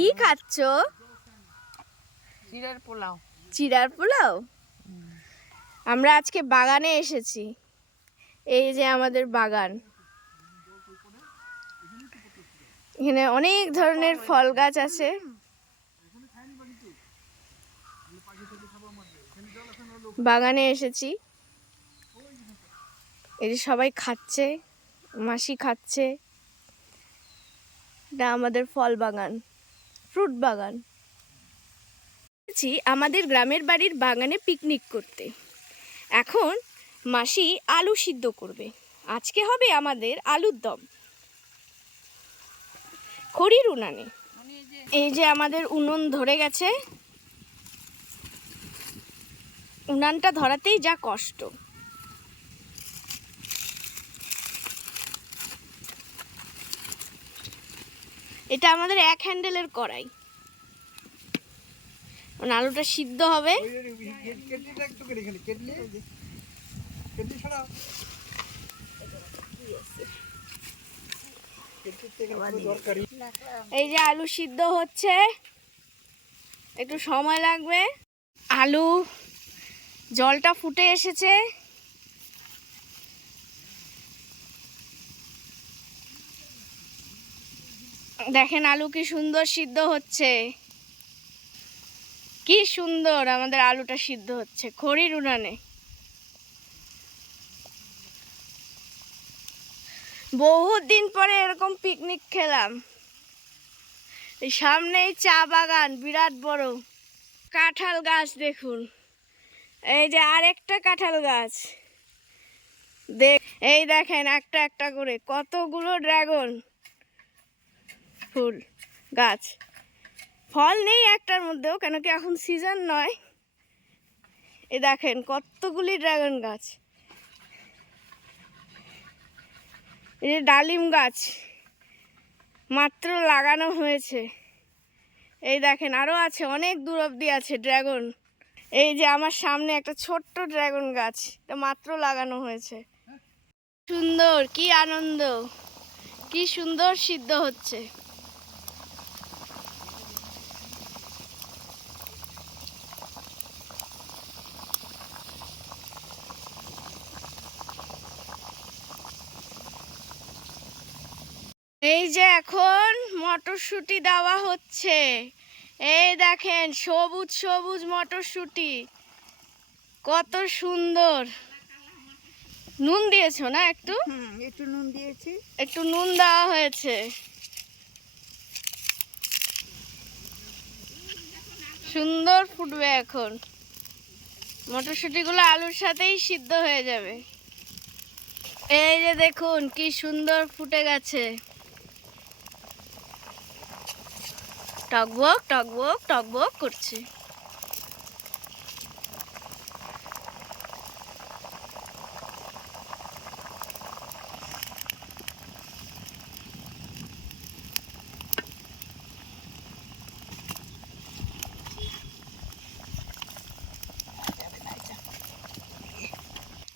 কি খাচ্ছ? চিড়ার পোলাও। চিড়ার পোলাও? আমরা আজকে বাগানে এসেছি। এই যে আমাদের বাগান, এখানে অনেক ধরনের ফল গাছ আছে। বাগানে এসেছি, এই যে সবাই খাচ্ছে, মাসি খাচ্ছে। এটা আমাদের ফল বাগান, ফ্রুট বাগান। আমাদের গ্রামের বাড়ির বাগানে পিকনিক করতে। এখন মাসি আলু সিদ্ধ করবে। আজকে হবে আমাদের আলুর দম খড়ির উনানে। এই যে আমাদের উনুন ধরে গেছে, উনানটা ধরাতেই যা কষ্ট। এটা আমাদের এক হ্যান্ডেলের কড়াই, আলুটা সিদ্ধ হবে। এই যে আলু সিদ্ধ হচ্ছে, একটু সময় লাগবে। আলু জলটা ফুটে এসেছে। দেখেন আলু কি সুন্দর সিদ্ধ হচ্ছে, কি সুন্দর আমাদের আলুটা সিদ্ধ হচ্ছে খড়ির উনানে। বহুত দিন পরে এরকম পিকনিক খেলাম। এই সামনেই চা বাগান, বিরাট বড় কাঁঠাল গাছ দেখুন। এই যে আরেকটা কাঁঠাল গাছ, এই দেখেন একটা একটা করে কতগুলো ড্রাগন ফুল গাছ। ফল নেই একটার মধ্যেও, কেন কি এখন সিজন নয়। এই দেখেন কতগুলি ড্রাগন গাছ। এই যে ডালিম গাছ মাত্র লাগানো হয়েছে। এই দেখেন আরো আছে, অনেক দূর অব্দি আছে ড্রাগন। এই যে আমার সামনে একটা ছোট্ট ড্রাগন গাছ, এটা মাত্র লাগানো হয়েছে। সুন্দর, কি আনন্দ, কি সুন্দর সিদ্ধ হচ্ছে। এই যে এখন মটরশুঁটি দেওয়া হচ্ছে। এই দেখেন সবুজ সবুজ মটরশুঁটি, কত সুন্দর। নুন দিয়েছো না? একটু একটু নুন দিয়েছি, একটু নুন দেওয়া হয়েছে। সুন্দর ফুটবে এখন, মটরশুঁটিগুলো আলুর সাথেই সিদ্ধ হয়ে যাবে। এই যে দেখুন কি সুন্দর ফুটে গেছে, টকবক টকবক টকবক করছে।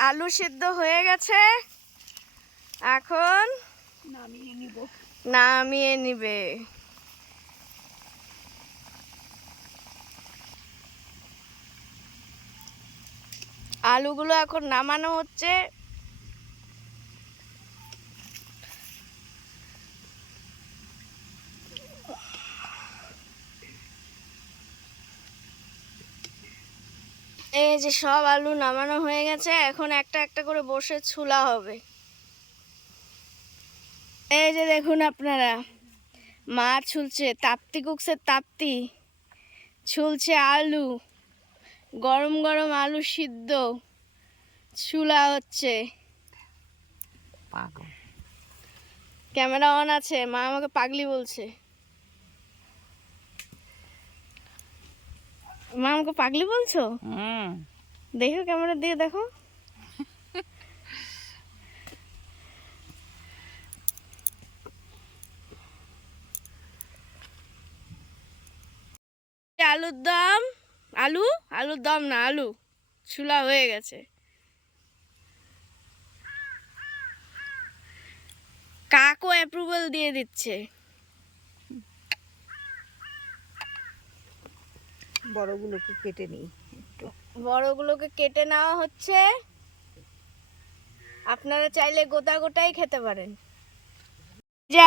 আলু সিদ্ধ হয়ে গেছে, এখন নামিয়ে নিবে। আলুগুলো এখন নামানো হচ্ছে। এই যে সব আলু নামানো হয়ে গেছে, এখন একটা একটা করে বসে ছুলা হবে। এই যে দেখুন আপনারা, মা ছুলছে, তাপ্তি কুকসের তাপ্তি ছুলছে আলু, গরম গরম আলু সিদ্ধ ছুলা হচ্ছে। ক্যামেরা অন আছে, মা আমাকে পাগলি বলছে। মা আমাকে পাগলি বলছো? দেখো ক্যামেরা দিয়ে দেখো। আলুর দম, আলুর দম না, আলু ছুলা হয়ে গেছে। কাকও অ্যাপ্রুভাল দিয়ে দিচ্ছে। বড়গুলোকে কেটে নিই। একটু বড়গুলোকে কেটে নেওয়া হচ্ছে। আপনারা চাইলে গোটা গোটাই খেতে পারেন। যে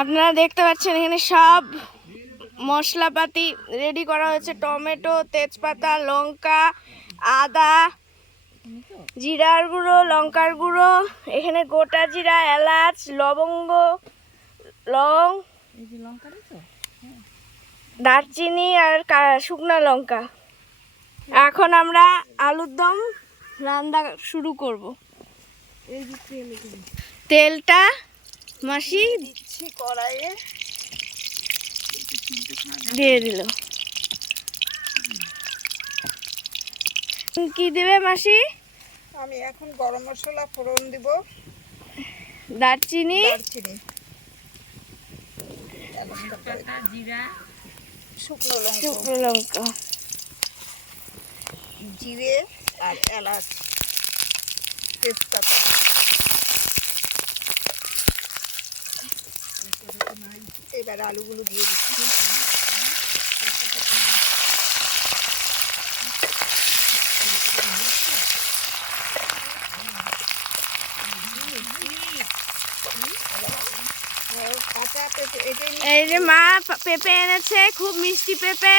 আপনারা দেখতে পাচ্ছেন এখানে সব মশলাপাতি রেডি করা হয়েছে। টমেটো, তেজপাতা, লঙ্কা, আদা, জিরার গুঁড়ো, লঙ্কার গুঁড়ো, এখানে গোটা জিরা, এলাচ, লবঙ্গ, লং, দারচিনি আর শুকনো লঙ্কা। এখন আমরা আলুর দম রান্না শুরু করব। তেলটা মাসি দিচ্ছি কড়াইয়ে, দিয়ে দিল। কি দিবে মাসি? আমি এখন গরম মশলা ফোড়ন দিব, দারচিনি, জিরা, শুকনো লঙ্কা, জিরে আর এলাচ, তেজপাতা। এবার আলুগুলো দিয়ে দিচ্ছি। এই যে মা পেঁপে এনেছে, খুব মিষ্টি পেঁপে।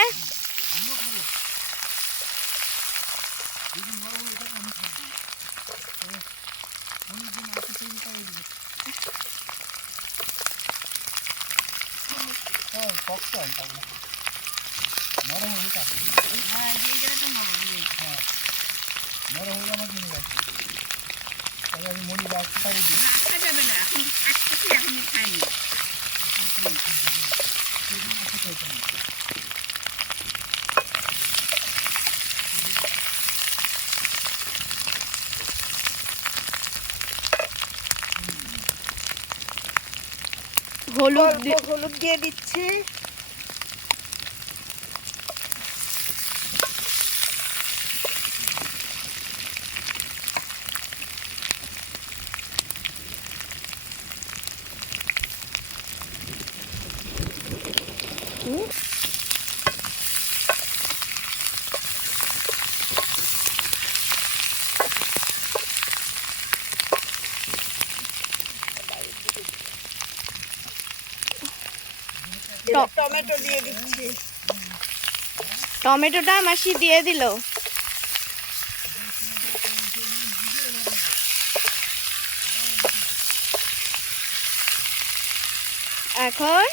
হলুদ দিয়ে দিচ্ছি। টমেটো দিয়ে দিচ্ছি। টমেটোটা মাসি দিয়ে দিল। এখন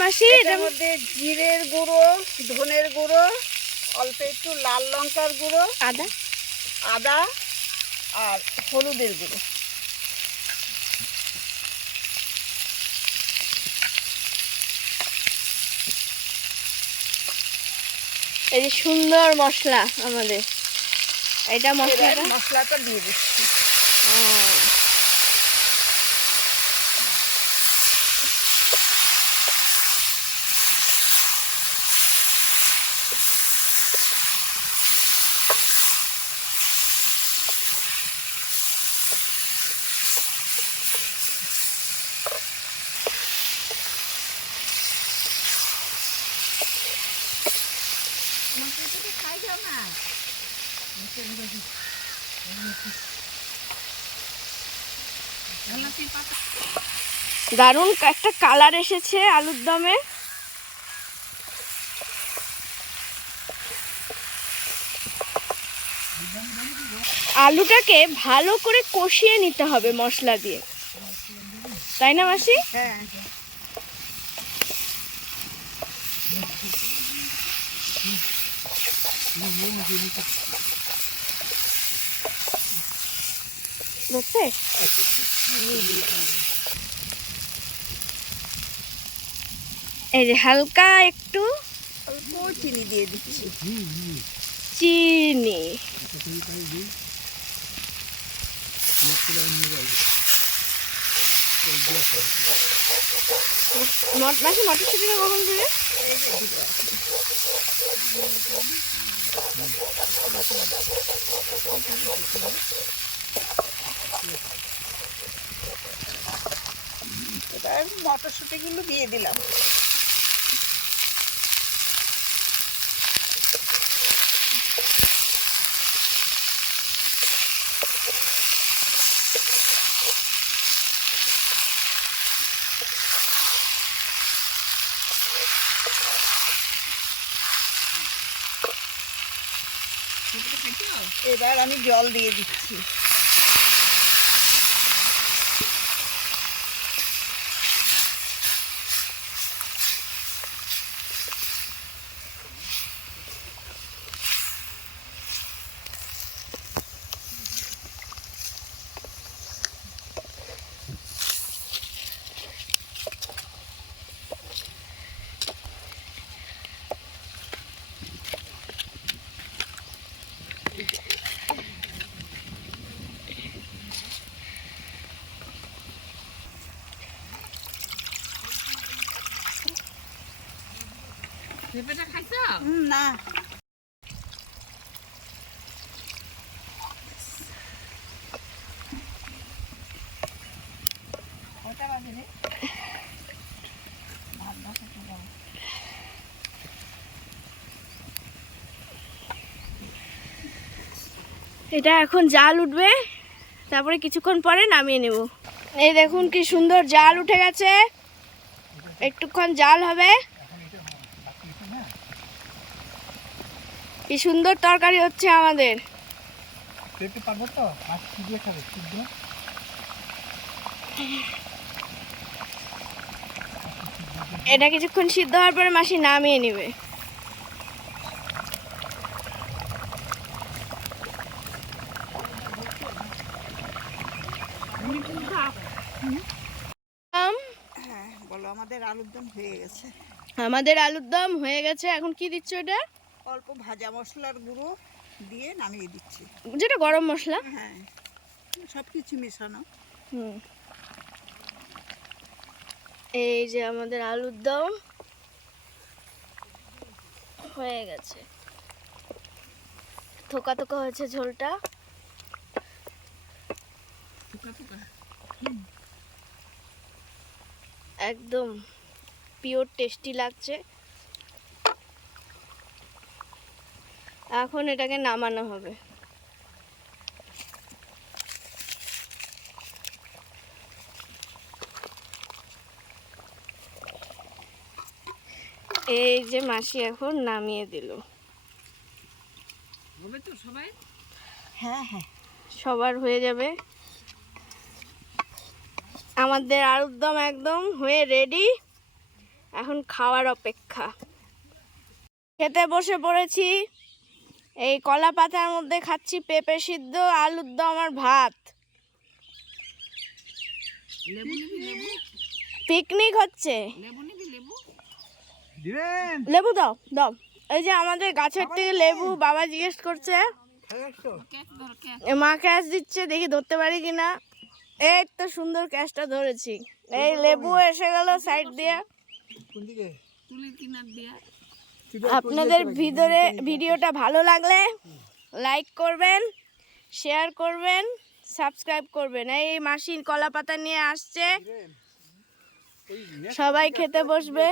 মাসি এর মধ্যে জিরের গুঁড়ো, ধনের গুঁড়ো, অল্প একটু লাল লঙ্কার গুঁড়ো, আদা আর হলুদের গুঁড়ো। এই যে সুন্দর মশলা আমাদের, এটা মশলাটা দিয়ে দিচ্ছি। দারুণ একটা কালার এসেছে আলুর দমে। আলুটাকে ভালো করে কষিয়ে নিতে হবে মশলা দিয়ে, তাই না মাসি? হ্যাঁ। এই যে হালকা একটু অল্প চিনি দিয়ে দিচ্ছি। চিনি, মাসি মটরশুঁটিটা কখন দিলে? মটরশুঁটিগুলো দিয়ে দিলাম। এবার আমি জল দিয়ে দিচ্ছি। না, এটা এখন জাল উঠবে, তারপরে কিছুক্ষণ পরে নামিয়ে নেব। এই দেখুন কি সুন্দর জাল উঠে গেছে, একটুক্ষণ জাল হবে। কি সুন্দর তরকারি হচ্ছে আমাদের। এটা কিছুক্ষণ সিদ্ধ হওয়ার পরে মাসি নামিয়ে নেবে। হ্যাঁ বলো, আমাদের আলুর দম হয়ে গেছে। আমাদের আলুর দম হয়ে গেছে। এখন কি দিচ্ছ এটা? অল্প ভাজা মশলার গুঁড়ো দিয়ে নামিয়ে দিচ্ছি। যেটা গরম মশলা। হ্যাঁ, সব কিছু মেশানো। হুম, এই যে আমাদের আলুর দম হয়ে গেছে। থোকা থোকা হয়েছে ঝোলটা, একদম পিওর টেস্টি লাগছে। এখন এটাকে নামানো হবে। এই যে মাসি এখন নামিয়ে দিল। হ্যাঁ হ্যাঁ, সবার হয়ে যাবে। আমাদের আলুর দম একদম হয়ে রেডি, এখন খাওয়ার অপেক্ষা। খেতে বসে পড়েছি। এই কলা পাতার মধ্যে খাচ্ছি পেঁপে সিদ্ধ, আলুর দম আর ভাত। পিকনিক হচ্ছে। লেবু দাও দাও। এই যে আমাদের গাছের থেকে লেবু বাবা জিজ্ঞেস করছে, মা ক্যাশ দিচ্ছে, দেখি ধরতে পারি কিনা। এই তো সুন্দর ক্যাশটা ধরেছি। এই লেবু এসে গেল সাইড দিয়ে। আপনাদের ভিডিওটা ভালো লাগলে লাইক করবেন, শেয়ার করবেন, সাবস্ক্রাইব করবেন। এই মাসির কলা পাতা নিয়ে আসছে, সবাই খেতে বসবে।